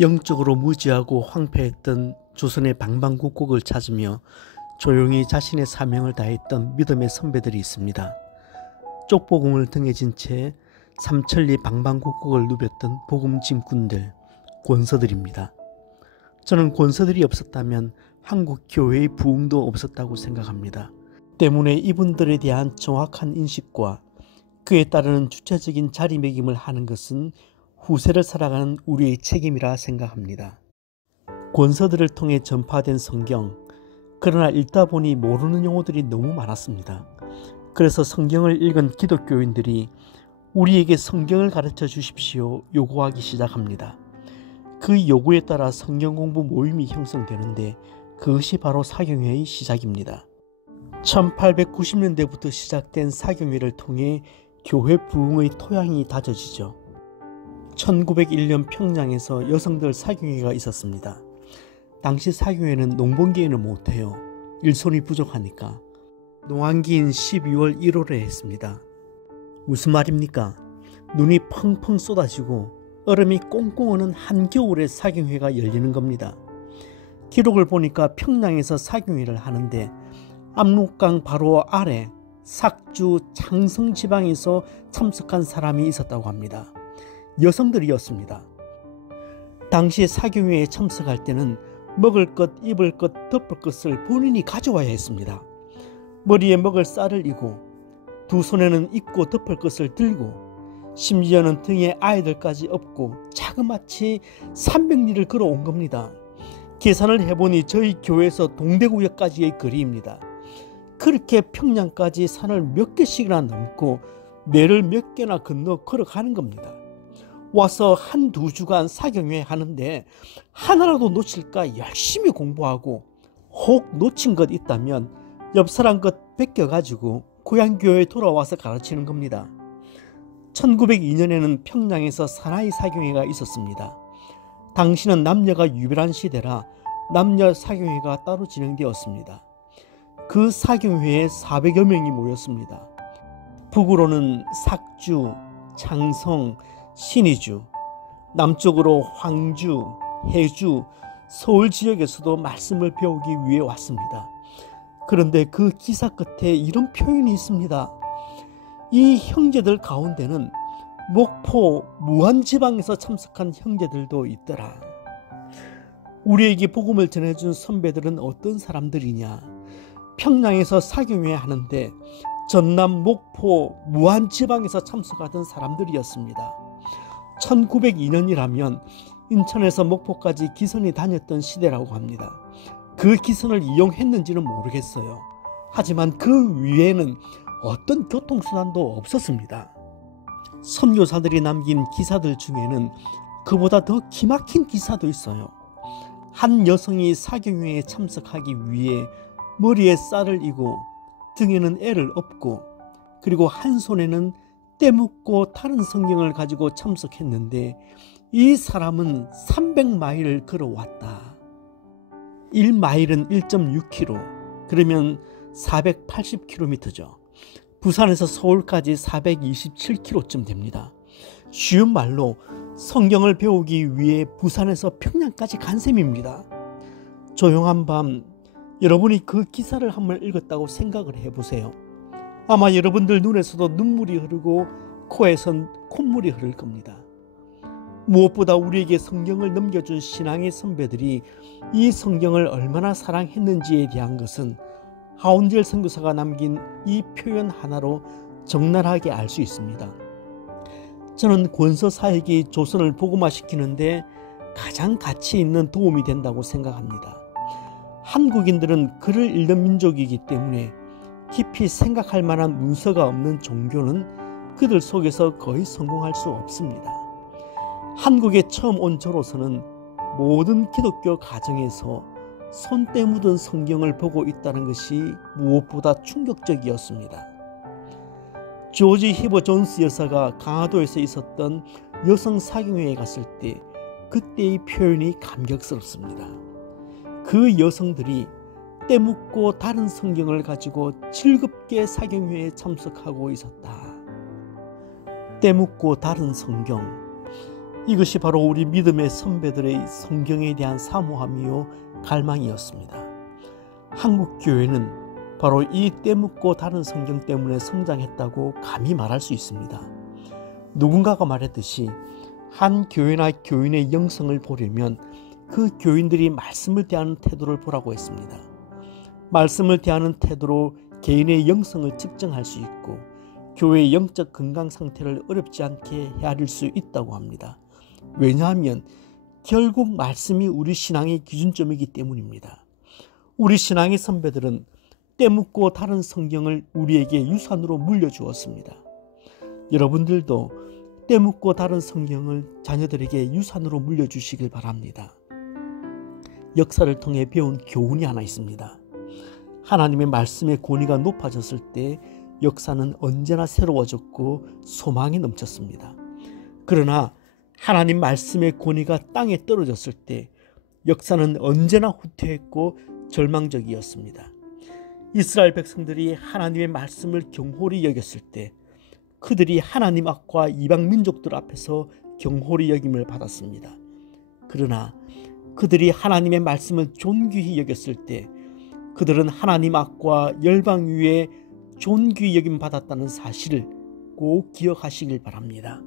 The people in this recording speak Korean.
영적으로 무지하고 황폐했던 조선의 방방곡곡을 찾으며 조용히 자신의 사명을 다했던 믿음의 선배들이 있습니다. 쪽복음을 등에 진 채 삼천리 방방곡곡을 누볐던 복음 짐꾼들, 권서들입니다. 저는 권서들이 없었다면 한국 교회의 부흥도 없었다고 생각합니다. 때문에 이분들에 대한 정확한 인식과 그에 따르는 주체적인 자리매김을 하는 것은 후세를 살아가는 우리의 책임이라 생각합니다. 권서들을 통해 전파된 성경, 그러나 읽다 보니 모르는 용어들이 너무 많았습니다. 그래서 성경을 읽은 기독교인들이 우리에게 성경을 가르쳐 주십시오 요구하기 시작합니다. 그 요구에 따라 성경 공부 모임이 형성되는데 그것이 바로 사경회의 시작입니다. 1890년대부터 시작된 사경회를 통해 교회 부흥의 토양이 다져지죠. 1901년 평양에서 여성들 사경회가 있었습니다. 당시 사경회는 농번기에는 못해요. 일손이 부족하니까. 농한기인 12월 1월에 했습니다. 무슨 말입니까? 눈이 펑펑 쏟아지고 얼음이 꽁꽁 오는 한겨울에 사경회가 열리는 겁니다. 기록을 보니까 평양에서 사경회를 하는데 압록강 바로 아래 삭주 창성 지방에서 참석한 사람이 있었다고 합니다. 여성들이었습니다. 당시 사경회에 참석할 때는 먹을 것, 입을 것, 덮을 것을 본인이 가져와야 했습니다. 머리에 먹을 쌀을 이고 두 손에는 입고 덮을 것을 들고 심지어는 등에 아이들까지 업고 자그마치 300리를 걸어온 겁니다. 계산을 해보니 저희 교회에서 동대구역까지의 거리입니다. 그렇게 평양까지 산을 몇 개씩이나 넘고 내를 몇 개나 건너 걸어가는 겁니다. 와서 한두 주간 사경회 하는데 하나라도 놓칠까 열심히 공부하고 혹 놓친 것 있다면 옆 사람 것 뺏겨가지고 고향교회에 돌아와서 가르치는 겁니다. 1902년에는 평양에서 사나이 사경회가 있었습니다. 당시는 남녀가 유별한 시대라 남녀 사경회가 따로 진행되었습니다. 그 사경회에 400여 명이 모였습니다. 북으로는 삭주, 창성, 신의주, 남쪽으로 황주, 해주, 서울 지역에서도 말씀을 배우기 위해 왔습니다. 그런데 그 기사 끝에 이런 표현이 있습니다. 이 형제들 가운데는 목포, 무안지방에서 참석한 형제들도 있더라. 우리에게 복음을 전해준 선배들은 어떤 사람들이냐? 평양에서 사경회 하는데 전남, 목포, 무안지방에서 참석하던 사람들이었습니다. 1902년이라면 인천에서 목포까지 기선이 다녔던 시대라고 합니다. 그 기선을 이용했는지는 모르겠어요. 하지만 그 위에는 어떤 교통수단도 없었습니다. 선교사들이 남긴 기사들 중에는 그보다 더 기막힌 기사도 있어요. 한 여성이 사경회에 참석하기 위해 머리에 쌀을 이고 등에는 애를 업고 그리고 한 손에는 때 묻고 다른 성경을 가지고 참석했는데 이 사람은 300마일을 걸어왔다. 1마일은 1.6km, 그러면 480km죠. 부산에서 서울까지 427km쯤 됩니다. 쉬운 말로 성경을 배우기 위해 부산에서 평양까지 간 셈입니다. 조용한 밤 여러분이 그 기사를 한번 읽었다고 생각을 해보세요. 아마 여러분들 눈에서도 눈물이 흐르고 코에선 콧물이 흐를 겁니다. 무엇보다 우리에게 성경을 넘겨준 신앙의 선배들이 이 성경을 얼마나 사랑했는지에 대한 것은 하운젤 선교사가 남긴 이 표현 하나로 적나라하게 알 수 있습니다. 저는 권서사에게 조선을 복음화시키는데 가장 가치 있는 도움이 된다고 생각합니다. 한국인들은 글을 읽는 민족이기 때문에 깊이 생각할 만한 문서가 없는 종교는 그들 속에서 거의 성공할 수 없습니다. 한국에 처음 온 저로서는 모든 기독교 가정에서 손때 묻은 성경을 보고 있다는 것이 무엇보다 충격적이었습니다. 조지 히버 존스 여사가 강화도에서 있었던 여성 사경회에 갔을 때 그때의 표현이 감격스럽습니다. 그 여성들이 때 묻고 다른 성경을 가지고 즐겁게 사경회에 참석하고 있었다. 때 묻고 다른 성경, 이것이 바로 우리 믿음의 선배들의 성경에 대한 사모함이요 갈망이었습니다. 한국 교회는 바로 이 때묻고 다른 성경 때문에 성장했다고 감히 말할 수 있습니다. 누군가가 말했듯이 한 교회나 교인의 영성을 보려면 그 교인들이 말씀을 대하는 태도를 보라고 했습니다. 말씀을 대하는 태도로 개인의 영성을 측정할 수 있고 교회의 영적 건강 상태를 어렵지 않게 헤아릴 수 있다고 합니다. 왜냐하면 결국 말씀이 우리 신앙의 기준점이기 때문입니다. 우리 신앙의 선배들은 때묻고 다른 성경을 우리에게 유산으로 물려주었습니다. 여러분들도 때묻고 다른 성경을 자녀들에게 유산으로 물려주시길 바랍니다. 역사를 통해 배운 교훈이 하나 있습니다. 하나님의 말씀의 권위가 높아졌을 때 역사는 언제나 새로워졌고 소망이 넘쳤습니다. 그러나 하나님 말씀의 권위가 땅에 떨어졌을 때 역사는 언제나 후퇴했고 절망적이었습니다. 이스라엘 백성들이 하나님의 말씀을 경홀히 여겼을 때 그들이 하나님 앞과 이방 민족들 앞에서 경홀히 여김을 받았습니다. 그러나 그들이 하나님의 말씀을 존귀히 여겼을 때 그들은 하나님 앞과 열방 위에 존귀히 여김 받았다는 사실을 꼭 기억하시길 바랍니다.